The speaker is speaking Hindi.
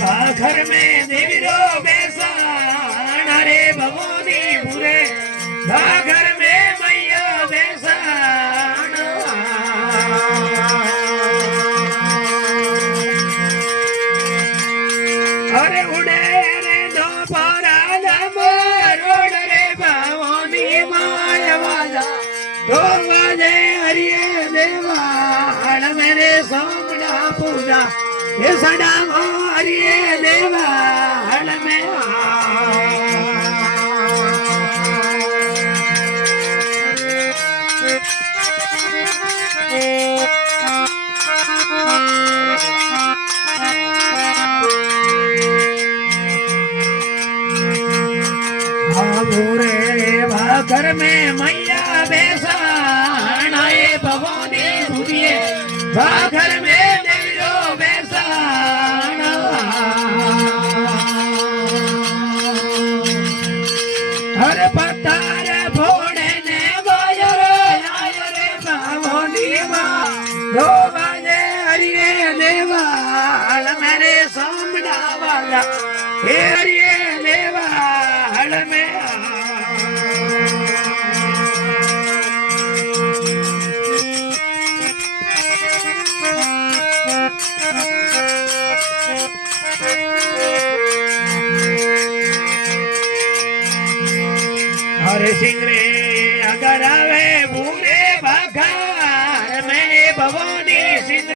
भाखर में देवी रो बेसाण रे भगोनी पूरे भाखर में मैया बेसाण अरे उड़े रे दो पराल रोड रे भगोनी माया वाला दो वाले हरिये देवा हड़ मेरे सोमना पूजा ये सदा हरिये देवा हड़ में घर में मैया बेसाना ये भगोनी भूलिए घर में देवरो बेसाना हर पत्थर फोड़े ने गोयर आयो रे भगोनी माँ दो बजे हरिये देवा हल मेरे सोमना वाला हे हरिये देवा हल में हरे सिंह रे